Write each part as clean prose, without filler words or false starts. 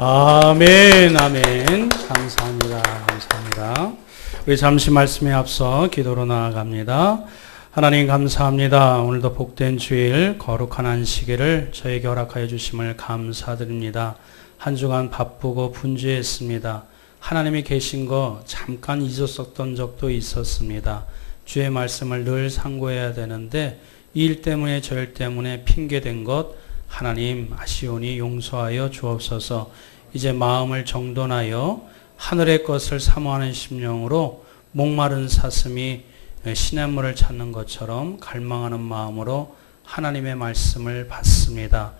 아멘, 아멘. 감사합니다. 감사합니다. 우리 잠시 말씀에 앞서 기도로 나아갑니다. 하나님 감사합니다. 오늘도 복된 주일 거룩한 안식일을 저에게 허락하여 주심을 감사드립니다. 한 주간 바쁘고 분주했습니다. 하나님이 계신 거 잠깐 잊었었던 적도 있었습니다. 주의 말씀을 늘 상고해야 되는데 이 일 때문에 저 일 때문에 핑계댄 것 하나님 아시오니 용서하여 주옵소서. 이제 마음을 정돈하여 하늘의 것을 사모하는 심령으로 목마른 사슴이 시냇물을 찾는 것처럼 갈망하는 마음으로 하나님의 말씀을 받습니다.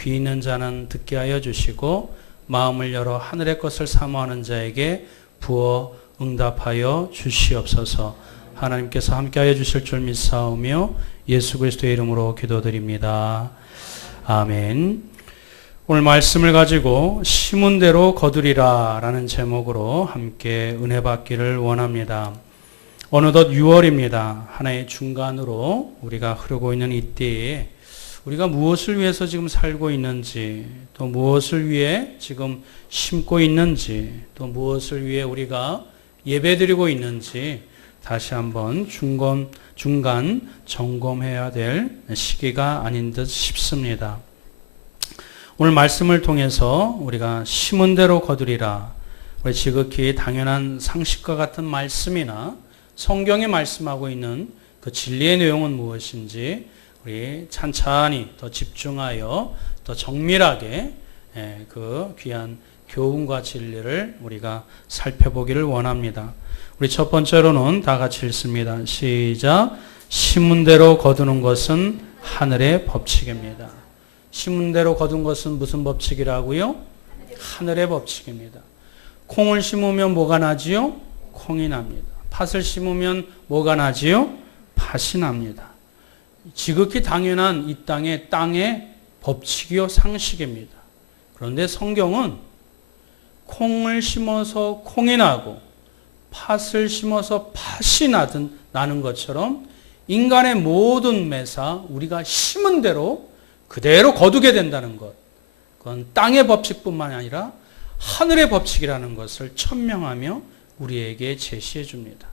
귀 있는 자는 듣게 하여 주시고 마음을 열어 하늘의 것을 사모하는 자에게 부어 응답하여 주시옵소서. 하나님께서 함께하여 주실 줄 믿사오며 예수 그리스도의 이름으로 기도드립니다. 아멘. 오늘 말씀을 가지고 심은 대로 거두리라 라는 제목으로 함께 은혜 받기를 원합니다. 어느덧 6월입니다. 하나의 중간으로 우리가 흐르고 있는 이때에 우리가 무엇을 위해서 지금 살고 있는지, 또 무엇을 위해 지금 심고 있는지, 또 무엇을 위해 우리가 예배드리고 있는지 다시 한번 중간 점검해야 될 시기가 아닌 듯 싶습니다. 오늘 말씀을 통해서 우리가 심은 대로 거두리라, 우리 지극히 당연한 상식과 같은 말씀이나 성경에 말씀하고 있는 그 진리의 내용은 무엇인지 우리 찬찬히 더 집중하여 더 정밀하게 그 귀한 교훈과 진리를 우리가 살펴보기를 원합니다. 우리 첫 번째로는 다 같이 읽습니다. 시작. 심은 대로 거두는 것은 하늘의 법칙입니다. 심은 대로 거둔 것은 무슨 법칙이라고요? 하늘의 법칙입니다. 콩을 심으면 뭐가 나지요? 콩이 납니다. 팥을 심으면 뭐가 나지요? 팥이 납니다. 지극히 당연한 이 땅의 법칙이요 상식입니다. 그런데 성경은 콩을 심어서 콩이 나고 팥을 심어서 팥이 나는 것처럼 인간의 모든 매사 우리가 심은 대로 그대로 거두게 된다는 것, 그건 땅의 법칙뿐만 아니라 하늘의 법칙이라는 것을 천명하며 우리에게 제시해 줍니다.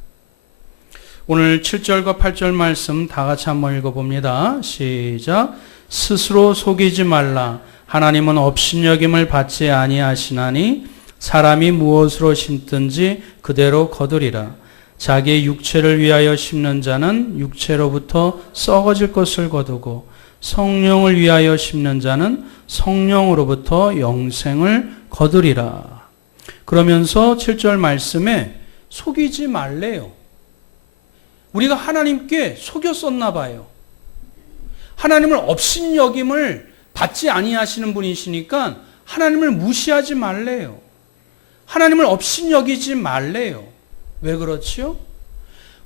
오늘 7절과 8절 말씀 다 같이 한번 읽어봅니다. 시작. 스스로 속이지 말라. 하나님은 업신여김을 받지 아니하시나니 사람이 무엇으로 심든지 그대로 거두리라. 자기의 육체를 위하여 심는 자는 육체로부터 썩어질 것을 거두고 성령을 위하여 심는 자는 성령으로부터 영생을 거두리라. 그러면서 7절 말씀에 속이지 말래요. 우리가 하나님께 속였었나 봐요. 하나님을 업신여김을 받지 아니하시는 분이시니까 하나님을 무시하지 말래요. 하나님을 업신여기지 말래요. 왜 그렇지요?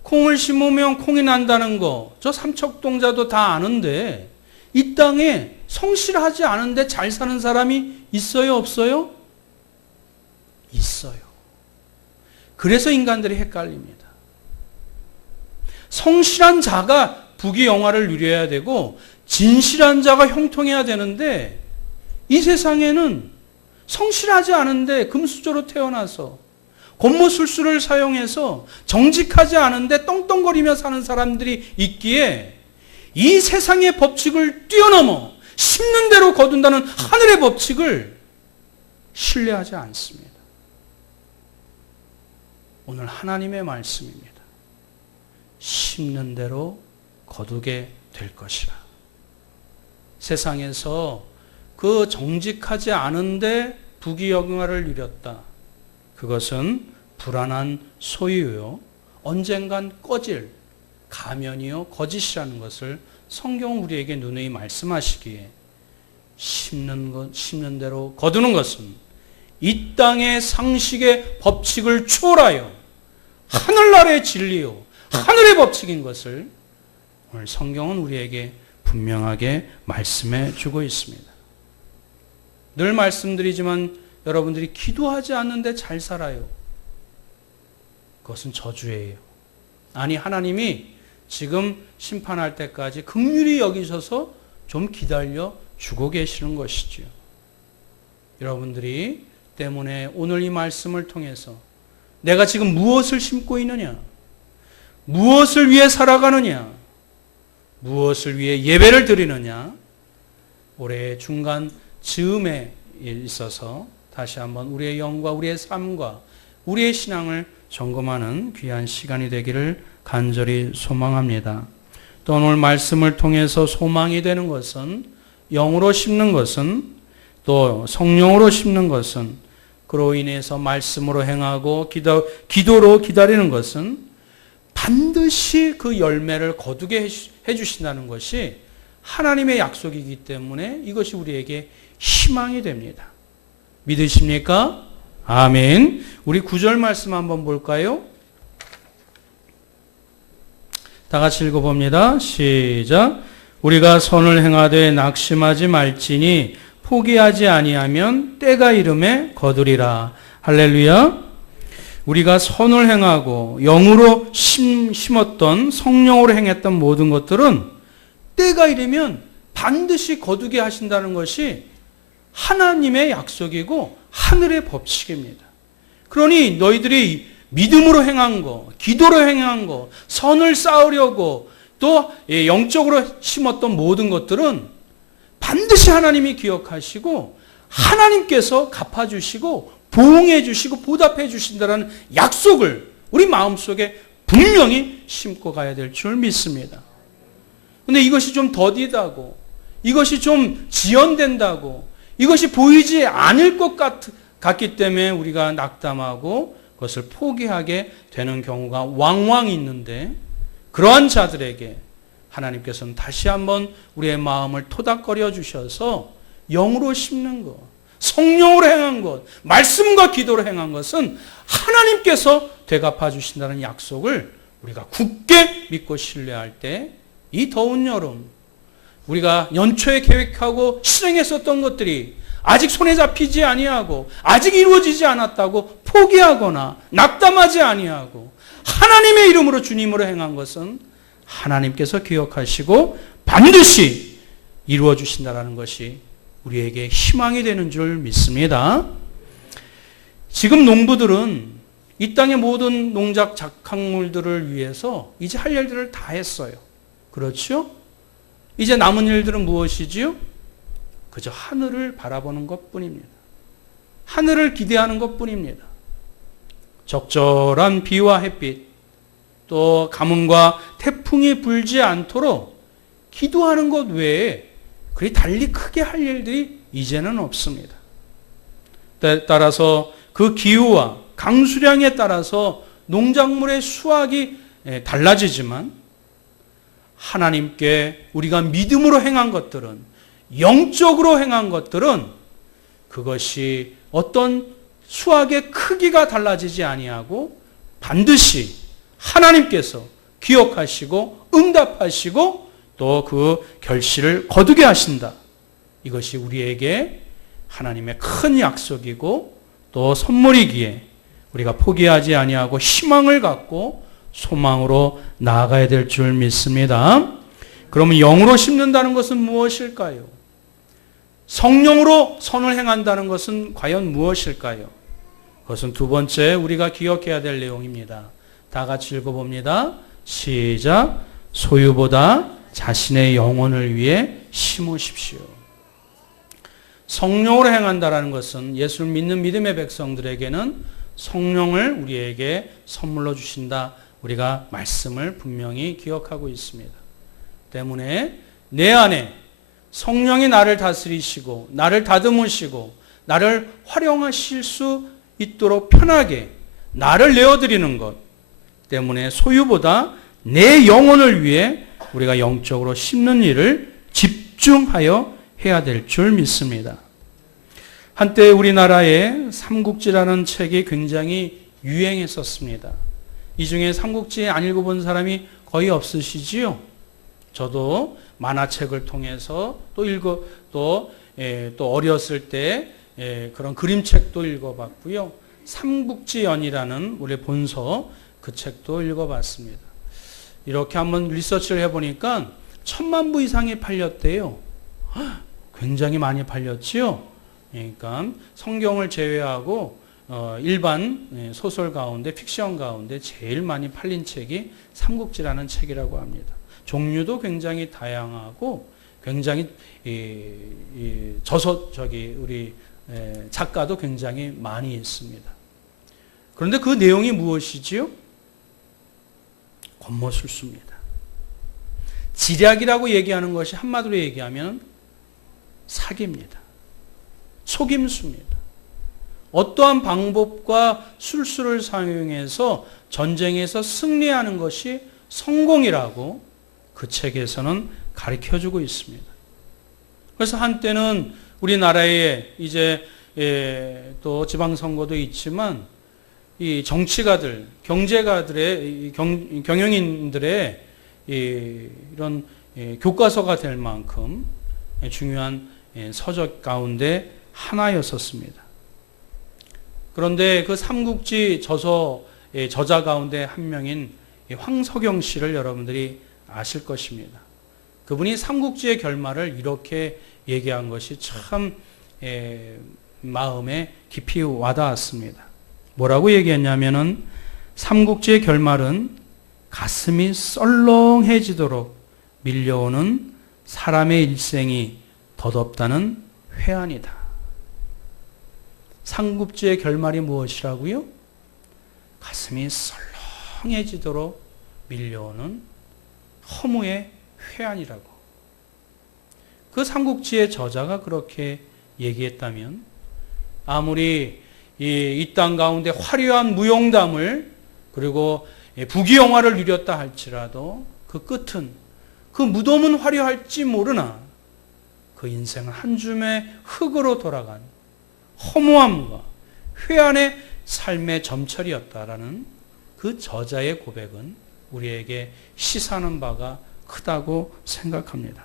콩을 심으면 콩이 난다는 거, 저 삼척동자도 다 아는데 이 땅에 성실하지 않은데 잘 사는 사람이 있어요, 없어요? 있어요. 그래서 인간들이 헷갈립니다. 성실한 자가 부귀영화를 누려야 되고 진실한 자가 형통해야 되는데 이 세상에는 성실하지 않은데 금수저로 태어나서 권모술수를 사용해서 정직하지 않은데 떵떵거리며 사는 사람들이 있기에 이 세상의 법칙을 뛰어넘어 심는 대로 거둔다는 하늘의 법칙을 신뢰하지 않습니다. 오늘 하나님의 말씀입니다. 심는 대로 거두게 될 것이라. 세상에서 그 정직하지 않은데 부귀영화를 누렸다. 그것은 불안한 소유요, 언젠간 꺼질 가면이요 거짓이라는 것을 성경은 우리에게 누누이 말씀하시기에 심는 대로 거두는 것은 이 땅의 상식의 법칙을 초월하여 하늘나라의 진리요 하늘의 법칙인 것을 오늘 성경은 우리에게 분명하게 말씀해 주고 있습니다. 늘 말씀드리지만 여러분들이 기도하지 않는데 잘 살아요. 그것은 저주예요. 아니, 하나님이 지금 심판할 때까지 긍휼히 여기셔서 좀 기다려 주고 계시는 것이지요. 여러분들이 때문에 오늘 이 말씀을 통해서 내가 지금 무엇을 심고 있느냐, 무엇을 위해 살아가느냐, 무엇을 위해 예배를 드리느냐, 올해 중간 즈음에 있어서 다시 한번 우리의 영과 우리의 삶과 우리의 신앙을 점검하는 귀한 시간이 되기를 간절히 소망합니다. 또 오늘 말씀을 통해서 소망이 되는 것은, 영으로 심는 것은, 또 성령으로 심는 것은, 그로 인해서 말씀으로 행하고 기도로 기다리는 것은 반드시 그 열매를 거두게 해주신다는 것이 하나님의 약속이기 때문에 이것이 우리에게 희망이 됩니다. 믿으십니까? 아멘. 우리 9절 말씀 한번 볼까요? 다 같이 읽어봅니다. 시작. 우리가 선을 행하되 낙심하지 말지니 포기하지 아니하면 때가 이름에 거두리라. 할렐루야. 우리가 선을 행하고 영으로 심었던, 성령으로 행했던 모든 것들은 때가 이르면 반드시 거두게 하신다는 것이 하나님의 약속이고 하늘의 법칙입니다. 그러니 너희들이 믿음으로 행한 거, 기도로 행한 거, 선을 쌓으려고 또 영적으로 심었던 모든 것들은 반드시 하나님이 기억하시고 하나님께서 갚아주시고 보응해 주시고 보답해 주신다는 약속을 우리 마음속에 분명히 심고 가야 될 줄 믿습니다. 근데 이것이 좀 더디다고, 이것이 좀 지연된다고, 이것이 보이지 않을 것 같기 때문에 우리가 낙담하고 그것을 포기하게 되는 경우가 왕왕 있는데, 그러한 자들에게 하나님께서는 다시 한번 우리의 마음을 토닥거려 주셔서 영으로 심는 것, 성령으로 행한 것, 말씀과 기도로 행한 것은 하나님께서 되갚아 주신다는 약속을 우리가 굳게 믿고 신뢰할 때, 이 더운 여름 우리가 연초에 계획하고 실행했었던 것들이 아직 손에 잡히지 아니하고 아직 이루어지지 않았다고 포기하거나 낙담하지 아니하고 하나님의 이름으로 주님으로 행한 것은 하나님께서 기억하시고 반드시 이루어 주신다는 것이 우리에게 희망이 되는 줄 믿습니다. 지금 농부들은 이 땅의 모든 농작 작황물들을 위해서 이제 할 일들을 다 했어요. 그렇죠? 이제 남은 일들은 무엇이지요? 그저 하늘을 바라보는 것뿐입니다. 하늘을 기대하는 것뿐입니다. 적절한 비와 햇빛, 또 가뭄과 태풍이 불지 않도록 기도하는 것 외에 그리 달리 크게 할 일들이 이제는 없습니다. 따라서 그 기후와 강수량에 따라서 농작물의 수확이 달라지지만 하나님께 우리가 믿음으로 행한 것들은, 영적으로 행한 것들은 그것이 어떤 수확의 크기가 달라지지 아니하고 반드시 하나님께서 기억하시고 응답하시고 또 그 결실을 거두게 하신다. 이것이 우리에게 하나님의 큰 약속이고 또 선물이기에 우리가 포기하지 아니하고 희망을 갖고 소망으로 나아가야 될 줄 믿습니다. 그러면 영으로 심는다는 것은 무엇일까요? 성령으로 선을 행한다는 것은 과연 무엇일까요? 그것은 두 번째 우리가 기억해야 될 내용입니다. 다 같이 읽어봅니다. 시작. 소유보다 자신의 영혼을 위해 심으십시오. 성령으로 행한다는 것은 예수를 믿는 믿음의 백성들에게는 성령을 우리에게 선물로 주신다. 우리가 말씀을 분명히 기억하고 있습니다. 때문에 내 안에 성령이 나를 다스리시고 나를 다듬으시고 나를 활용하실 수 있도록 편하게 나를 내어드리는 것 때문에 소유보다 내 영혼을 위해 우리가 영적으로 심는 일을 집중하여 해야 될 줄 믿습니다. 한때 우리나라에 삼국지라는 책이 굉장히 유행했었습니다. 이 중에 삼국지 안 읽어본 사람이 거의 없으시지요? 저도 만화책을 통해서 또 어렸을 때 그런 그림책도 읽어봤고요. 삼국지연이라는 우리 본서 그 책도 읽어봤습니다. 이렇게 한번 리서치를 해보니까 10,000부 이상이 팔렸대요. 굉장히 많이 팔렸지요. 그러니까 성경을 제외하고 일반 소설 가운데 픽션 가운데 제일 많이 팔린 책이 삼국지라는 책이라고 합니다. 종류도 굉장히 다양하고 굉장히 우리 작가도 굉장히 많이 있습니다. 그런데 그 내용이 무엇이지요? 권모술수입니다. 지략이라고 얘기하는 것이 한마디로 얘기하면 사기입니다. 속임수입니다. 어떠한 방법과 술수를 사용해서 전쟁에서 승리하는 것이 성공이라고 그 책에서는 가르쳐주고 있습니다. 그래서 한때는 우리나라에 이제 또 지방선거도 있지만 이 정치가들, 경제가들의 경영인들의 이런 교과서가 될 만큼 중요한 서적 가운데 하나였었습니다. 그런데 그 삼국지 저서의 저자 가운데 한 명인 황석영 씨를 여러분들이 아실 것입니다. 그분이 삼국지의 결말을 이렇게 얘기한 것이 참 마음에 깊이 와닿았습니다. 뭐라고 얘기했냐면은 삼국지의 결말은 가슴이 썰렁해지도록 밀려오는 사람의 일생이 덧없다는 회한이다. 삼국지의 결말이 무엇이라고요? 가슴이 썰렁해지도록 밀려오는 허무의 회한이라고. 그 삼국지의 저자가 그렇게 얘기했다면 아무리 이 땅 가운데 화려한 무용담을 그리고 부귀영화를 누렸다 할지라도 그 끝은 그 무덤은 화려할지 모르나 그 인생은 한 줌의 흙으로 돌아간 허무함과 회한의 삶의 점철이었다라는 그 저자의 고백은 우리에게 시사하는 바가 크다고 생각합니다.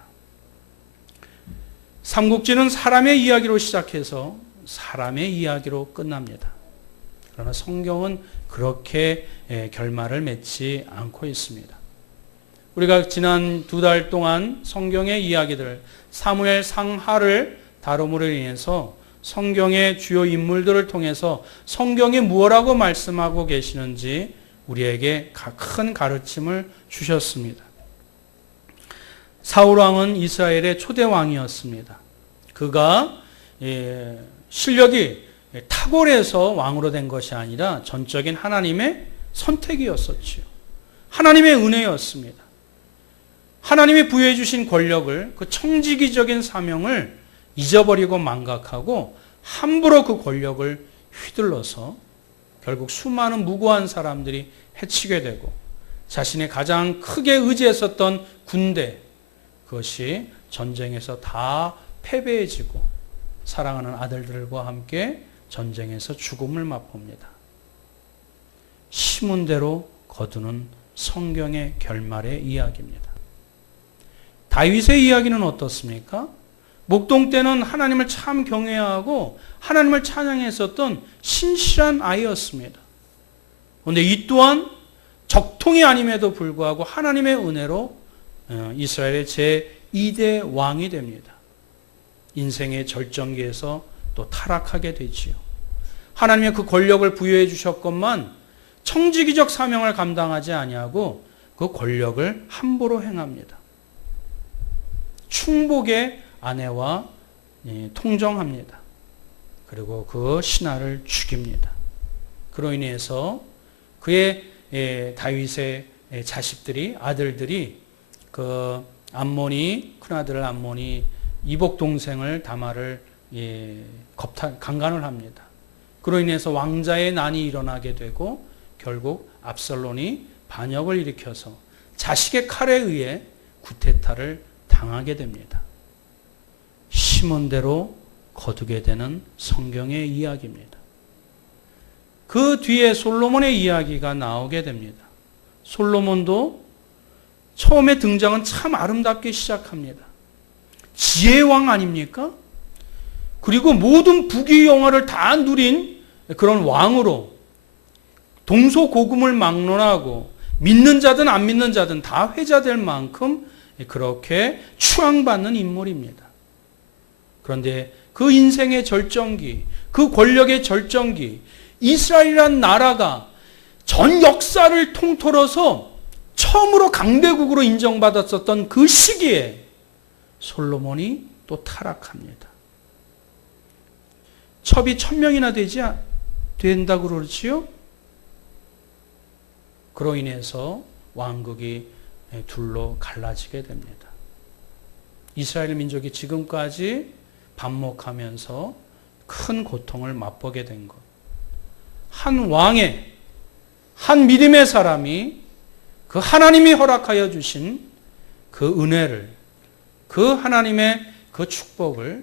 삼국지는 사람의 이야기로 시작해서 사람의 이야기로 끝납니다. 그러나 성경은 그렇게 결말을 맺지 않고 있습니다. 우리가 지난 2달 동안 성경의 이야기들, 사무엘 상하를 다룸으로 인해서 성경의 주요 인물들을 통해서 성경이 무엇라고 말씀하고 계시는지 우리에게 큰 가르침을 주셨습니다. 사울 왕은 이스라엘의 초대 왕이었습니다. 그가 실력이 탁월해서 왕으로 된 것이 아니라 전적인 하나님의 선택이었었지요. 하나님의 은혜였습니다. 하나님이 부여해 주신 권력을, 그 청지기적인 사명을 잊어버리고 망각하고 함부로 그 권력을 휘둘러서 결국 수많은 무고한 사람들이 해치게 되고 자신의 가장 크게 의지했었던 군대, 그것이 전쟁에서 다 패배해지고 사랑하는 아들들과 함께 전쟁에서 죽음을 맛봅니다. 심은 대로 거두는 성경의 결말의 이야기입니다. 다윗의 이야기는 어떻습니까? 목동 때는 하나님을 참 경외하고 하나님을 찬양했었던 신실한 아이였습니다. 그런데 이 또한 적통이 아님에도 불구하고 하나님의 은혜로 이스라엘의 제2대 왕이 됩니다. 인생의 절정기에서 또 타락하게 되지요. 하나님의 그 권력을 부여해 주셨건만 청지기적 사명을 감당하지 아니하고 그 권력을 함부로 행합니다. 충복의 아내와 통정합니다. 그리고 그 신하를 죽입니다. 그로 인해서 그의 다윗의 자식들이, 아들들이 그 암몬이, 큰아들 암몬이 이복 동생을 다말을 강간을 합니다. 그로 인해서 왕자의 난이 일어나게 되고 결국 압살론이 반역을 일으켜서 자식의 칼에 의해 쿠데타를 당하게 됩니다. 심은 대로 거두게 되는 성경의 이야기입니다. 그 뒤에 솔로몬의 이야기가 나오게 됩니다. 솔로몬도 처음에 등장은 참 아름답게 시작합니다. 지혜의 왕 아닙니까? 그리고 모든 부귀영화를 다 누린 그런 왕으로 동서고금을 막론하고 믿는 자든 안 믿는 자든 다 회자될 만큼 그렇게 추앙받는 인물입니다. 그런데 그 인생의 절정기, 그 권력의 절정기, 이스라엘이란 나라가 전 역사를 통틀어서 처음으로 강대국으로 인정받았었던 그 시기에 솔로몬이 또 타락합니다. 첩이 1000명이나 된다고 그러지요? 그로 인해서 왕국이 둘로 갈라지게 됩니다. 이스라엘 민족이 지금까지 반목하면서 큰 고통을 맛보게 된 것. 한 왕의, 한 믿음의 사람이 그 하나님이 허락하여 주신 그 은혜를, 그 하나님의 그 축복을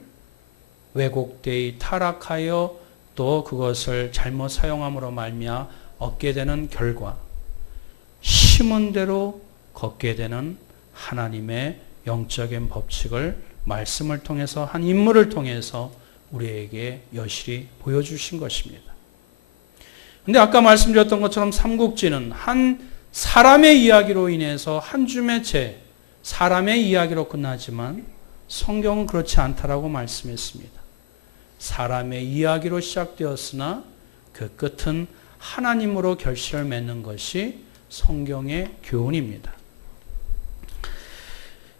왜곡되이 타락하여 또 그것을 잘못 사용함으로 말미암아 얻게 되는 결과, 심은 대로 걷게 되는 하나님의 영적인 법칙을 말씀을 통해서 한 인물을 통해서 우리에게 여실히 보여주신 것입니다. 근데 아까 말씀드렸던 것처럼 삼국지는 한 사람의 이야기로 인해서 한 줌의 죄, 사람의 이야기로 끝나지만 성경은 그렇지 않다라고 말씀했습니다. 사람의 이야기로 시작되었으나 그 끝은 하나님으로 결실을 맺는 것이 성경의 교훈입니다.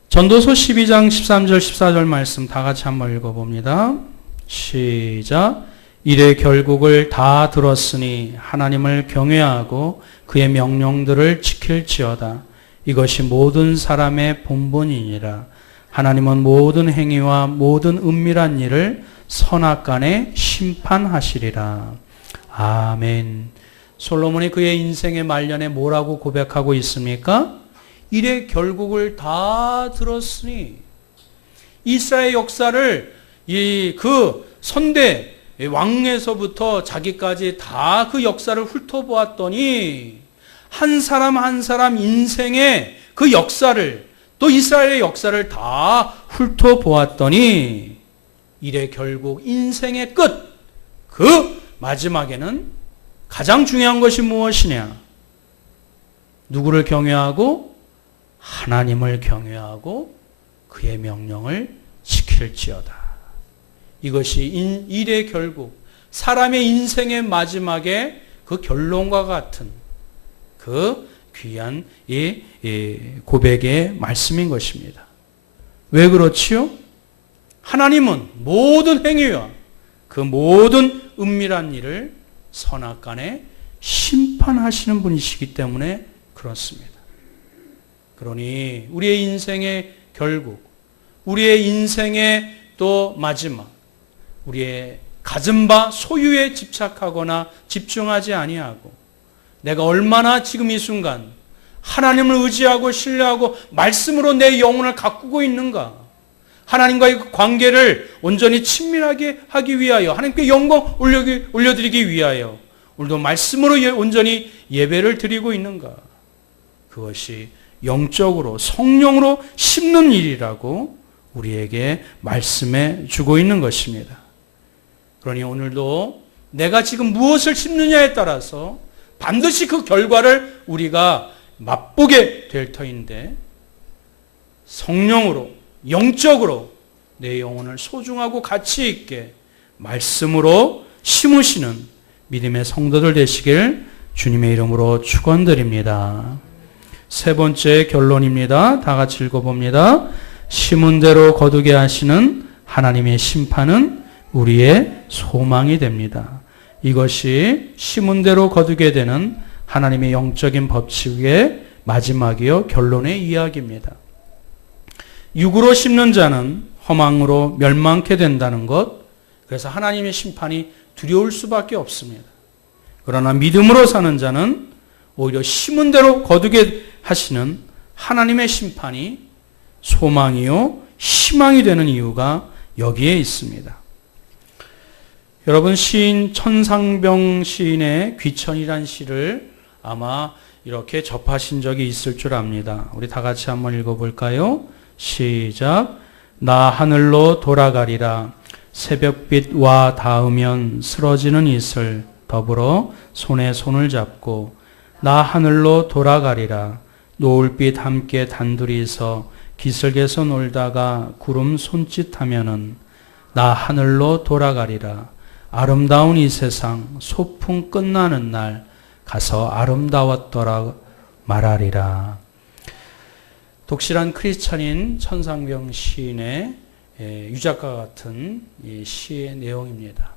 전도서 12장 13절 14절 말씀 다 같이 한번 읽어봅니다. 시작. 이래 결국을 다 들었으니 하나님을 경외하고 그의 명령들을 지킬지어다. 이것이 모든 사람의 본분이니라. 하나님은 모든 행위와 모든 은밀한 일을 선악간에 심판하시리라. 아멘. 솔로몬이 그의 인생의 말년에 뭐라고 고백하고 있습니까? 이래 결국을 다 들었으니, 이스라엘 역사를 그 선대 왕에서부터 자기까지 다 그 역사를 훑어보았더니 한 사람 한 사람 인생의 그 역사를, 또 이스라엘의 역사를 다 훑어보았더니 이래 결국 인생의 끝, 그 마지막에는 가장 중요한 것이 무엇이냐? 누구를 경외하고? 하나님을 경외하고 그의 명령을 지킬지어다. 이것이 일의 결국, 사람의 인생의 마지막에 그 결론과 같은 그 귀한 이 고백의 말씀인 것입니다. 왜 그렇지요? 하나님은 모든 행위와 그 모든 은밀한 일을 선악간에 심판하시는 분이시기 때문에 그렇습니다. 그러니 우리의 인생의 결국, 우리의 인생의 또 마지막, 우리의 가진 바 소유에 집착하거나 집중하지 아니하고 내가 얼마나 지금 이 순간 하나님을 의지하고 신뢰하고 말씀으로 내 영혼을 가꾸고 있는가, 하나님과의 그 관계를 온전히 친밀하게 하기 위하여, 하나님께 영광 올려드리기 위하여 오늘도 말씀으로 온전히 예배를 드리고 있는가, 그것이 영적으로 성령으로 심는 일이라고 우리에게 말씀해 주고 있는 것입니다. 그러니 오늘도 내가 지금 무엇을 심느냐에 따라서 반드시 그 결과를 우리가 맛보게 될 터인데, 성령으로 영적으로 내 영혼을 소중하고 가치 있게 말씀으로 심으시는 믿음의 성도들 되시길 주님의 이름으로 축원드립니다. 세 번째 결론입니다. 다 같이 읽어봅니다. 심은 대로 거두게 하시는 하나님의 심판은 우리의 소망이 됩니다. 이것이 심은 대로 거두게 되는 하나님의 영적인 법칙의 마지막이요 결론의 이야기입니다. 육으로 심는 자는 허망으로 멸망케 된다는 것, 그래서 하나님의 심판이 두려울 수밖에 없습니다. 그러나 믿음으로 사는 자는 오히려 심은 대로 거두게 하시는 하나님의 심판이 소망이요 희망이 되는 이유가 여기에 있습니다. 여러분, 시인 천상병 시인의 귀천이란 시를 아마 이렇게 접하신 적이 있을 줄 압니다. 우리 다 같이 한번 읽어볼까요? 시작. 나 하늘로 돌아가리라. 새벽빛 와 닿으면 쓰러지는 이슬 더불어 손에 손을 잡고 나 하늘로 돌아가리라. 노을빛 함께 단둘이서 기슭에서 놀다가 구름 손짓하면은 나 하늘로 돌아가리라. 아름다운 이 세상 소풍 끝나는 날 가서 아름다웠더라 말하리라. 독실한 크리스찬인 천상병 시인의 유작과 같은 시의 내용입니다.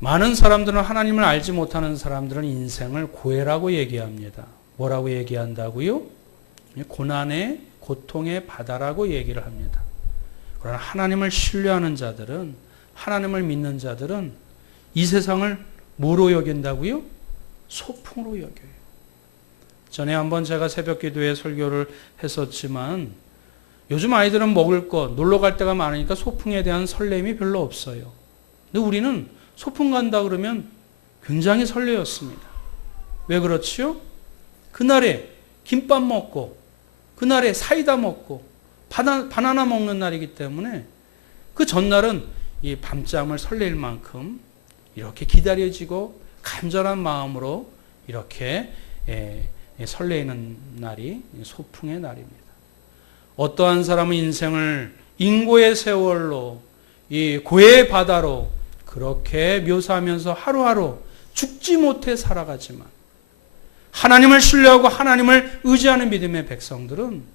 많은 사람들은, 하나님을 알지 못하는 사람들은 인생을 고해라고 얘기합니다. 뭐라고 얘기한다고요? 고난의, 고통의 바다라고 얘기를 합니다. 그러나 하나님을 신뢰하는 자들은, 하나님을 믿는 자들은 이 세상을 뭐로 여긴다고요? 소풍으로 여겨요. 전에 한번 제가 새벽기도에 설교를 했었지만, 요즘 아이들은 먹을 것, 놀러 갈 데가 많으니까 소풍에 대한 설렘이 별로 없어요. 근데 우리는 소풍 간다 그러면 굉장히 설레었습니다. 왜 그렇지요? 그날에 김밥 먹고, 그날에 사이다 먹고, 바나나 먹는 날이기 때문에 그 전날은 이 밤잠을 설렐 만큼 이렇게 기다려지고 간절한 마음으로 이렇게 설레이는 날이 소풍의 날입니다. 어떠한 사람은 인생을 인고의 세월로, 이 고해의 바다로 그렇게 묘사하면서 하루하루 죽지 못해 살아가지만, 하나님을 신뢰하고 하나님을 의지하는 믿음의 백성들은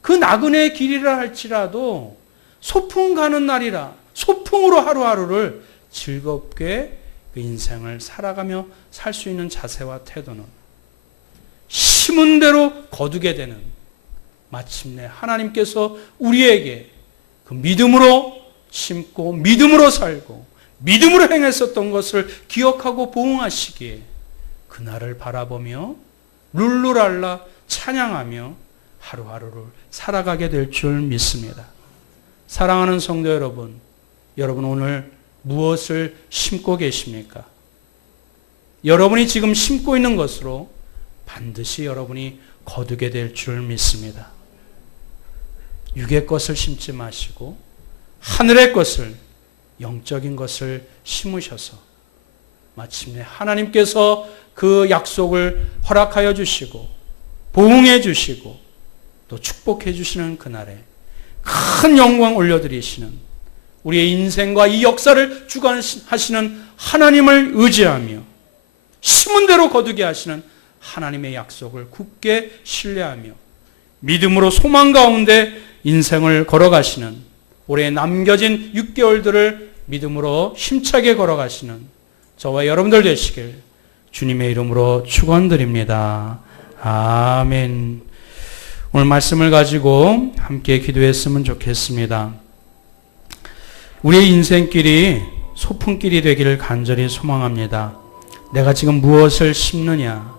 그 나그네의 길이라 할지라도 소풍 가는 날이라 소풍으로 하루하루를 즐겁게 그 인생을 살아가며 살 수 있는 자세와 태도는 심은 대로 거두게 되는, 마침내 하나님께서 우리에게 그 믿음으로 심고 믿음으로 살고 믿음으로 행했었던 것을 기억하고 보응하시기에 그날을 바라보며 룰루랄라 찬양하며 하루하루를 살아가게 될 줄 믿습니다. 사랑하는 성도 여러분, 여러분 오늘 무엇을 심고 계십니까? 여러분이 지금 심고 있는 것으로 반드시 여러분이 거두게 될 줄 믿습니다. 육의 것을 심지 마시고 하늘의 것을, 영적인 것을 심으셔서 마침내 하나님께서 그 약속을 허락하여 주시고 보응해 주시고 또 축복해 주시는 그날에 큰 영광 올려드리시는 우리의 인생과 이 역사를 주관하시는 하나님을 의지하며 심은 대로 거두게 하시는 하나님의 약속을 굳게 신뢰하며 믿음으로 소망 가운데 인생을 걸어가시는, 올해 남겨진 6개월들을 믿음으로 힘차게 걸어가시는 저와 여러분들 되시길 주님의 이름으로 축원드립니다. 아멘. 오늘 말씀을 가지고 함께 기도했으면 좋겠습니다. 우리의 인생길이 소풍길이 되기를 간절히 소망합니다. 내가 지금 무엇을 심느냐?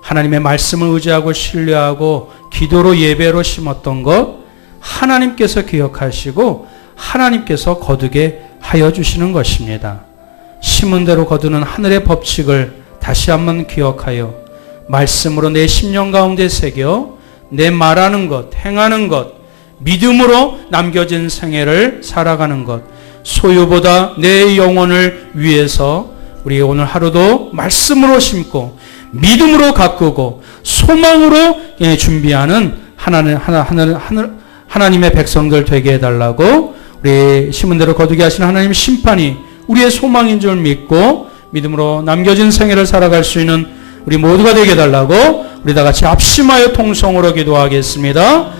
하나님의 말씀을 의지하고 신뢰하고 기도로 예배로 심었던 것 하나님께서 기억하시고 하나님께서 거두게 하여 주시는 것입니다. 심은 대로 거두는 하늘의 법칙을 다시 한번 기억하여 말씀으로 내 심령 가운데 새겨 내 말하는 것, 행하는 것, 믿음으로 남겨진 생애를 살아가는 것, 소유보다 내 영혼을 위해서 우리 오늘 하루도 말씀으로 심고 믿음으로 가꾸고 소망으로 준비하는 하나님의 백성들 되게 해달라고, 우리 심은 대로 거두게 하시는 하나님의 심판이 우리의 소망인 줄 믿고 믿음으로 남겨진 생애를 살아갈 수 있는 우리 모두가 되게 해달라고 우리 다 같이 합심하여 통성으로 기도하겠습니다.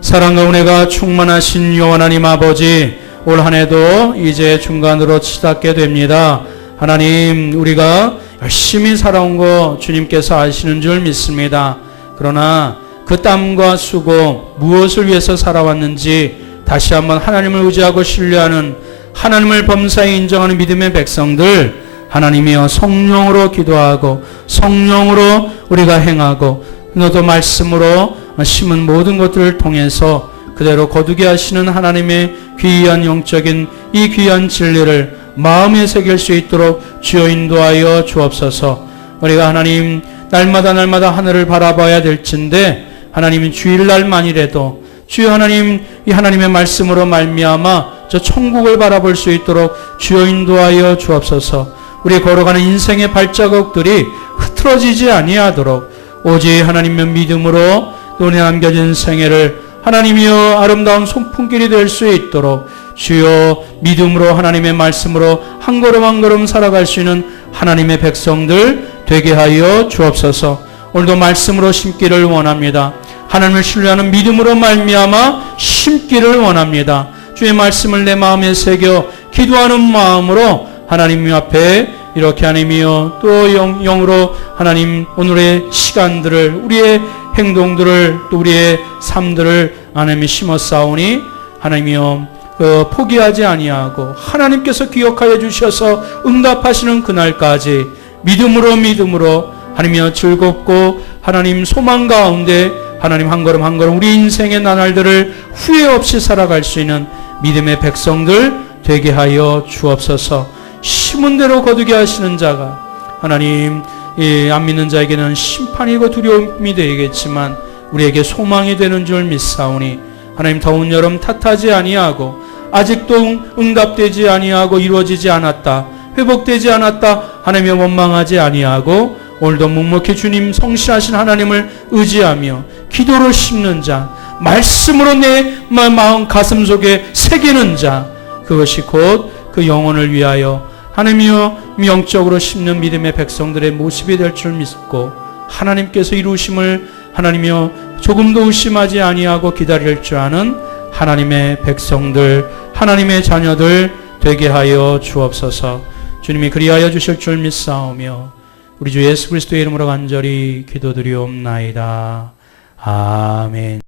사랑과 은혜가 충만하신 여호와 하나님 아버지, 올 한 해도 이제 중간으로 치닫게 됩니다. 하나님, 우리가 열심히 살아온 거 주님께서 아시는 줄 믿습니다. 그러나 그 땀과 수고, 무엇을 위해서 살아왔는지 다시 한번 하나님을 의지하고 신뢰하는, 하나님을 범사에 인정하는 믿음의 백성들, 하나님이여 성령으로 기도하고 성령으로 우리가 행하고 너도 말씀으로 심은 모든 것들을 통해서 그대로 거두게 하시는 하나님의 귀한 영적인 이 귀한 진리를 마음에 새길 수 있도록 주여 인도하여 주옵소서. 우리가 하나님 날마다 하늘을 바라봐야 될진데, 하나님 주일날만이라도 주여 하나님 이 하나님의 말씀으로 말미암아 저 천국을 바라볼 수 있도록 주여 인도하여 주옵소서. 우리 걸어가는 인생의 발자국들이 흐트러지지 아니하도록 오직 하나님의 믿음으로 눈에 남겨진 생애를 하나님이여 아름다운 손품길이 될 수 있도록 주여 믿음으로 하나님의 말씀으로 한 걸음 한 걸음 살아갈 수 있는 하나님의 백성들 되게 하여 주옵소서. 오늘도 말씀으로 심기를 원합니다. 하나님을 신뢰하는 믿음으로 말미암아 심기를 원합니다. 주의 말씀을 내 마음에 새겨 기도하는 마음으로 하나님 앞에 이렇게 하나님이여 또 영으로 하나님 오늘의 시간들을 우리의 행동들을 또 우리의 삶들을 하나님이 심어 싸우니 하나님이여 포기하지 아니하고 하나님께서 기억하여 주셔서 응답하시는 그날까지 믿음으로 하나님이여 즐겁고 하나님 소망 가운데 하나님 한 걸음 한 걸음 우리 인생의 나날들을 후회 없이 살아갈 수 있는 믿음의 백성들 되게 하여 주옵소서. 심은 대로 거두게 하시는 자가 하나님 안 믿는 자에게는 심판이고 두려움이 되겠지만 우리에게 소망이 되는 줄 믿사오니 하나님 더운 여름 탓하지 아니하고 아직도 응답되지 아니하고 이루어지지 않았다 회복되지 않았다 하나님의 원망하지 아니하고 오늘도 묵묵히 주님 성실하신 하나님을 의지하며 기도로 심는 자 말씀으로 내 마음 가슴 속에 새기는 자 그것이 곧 그 영혼을 위하여 하나님이여 영적으로 심는 믿음의 백성들의 모습이 될 줄 믿고 하나님께서 이루심을 하나님이여 조금도 의심하지 아니하고 기다릴 줄 아는 하나님의 백성들 하나님의 자녀들 되게 하여 주옵소서. 주님이 그리하여 주실 줄 믿사오며 우리 주 예수 그리스도의 이름으로 간절히 기도드리옵나이다. 아멘.